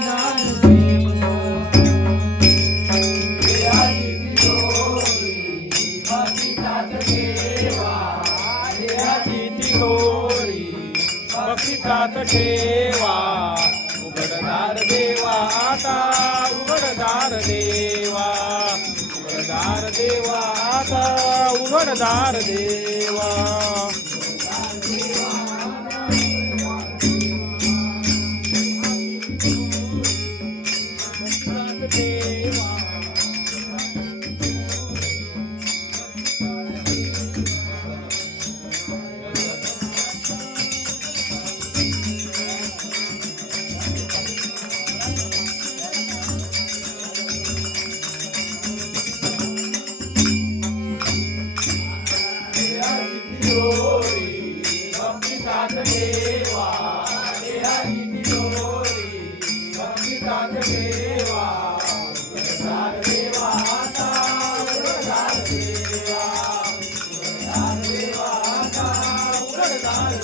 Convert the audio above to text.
देव शोरी अपिता देवाचीशोरी अपिताचवा देवा उमरदार देवा उमरदार देवादा देवा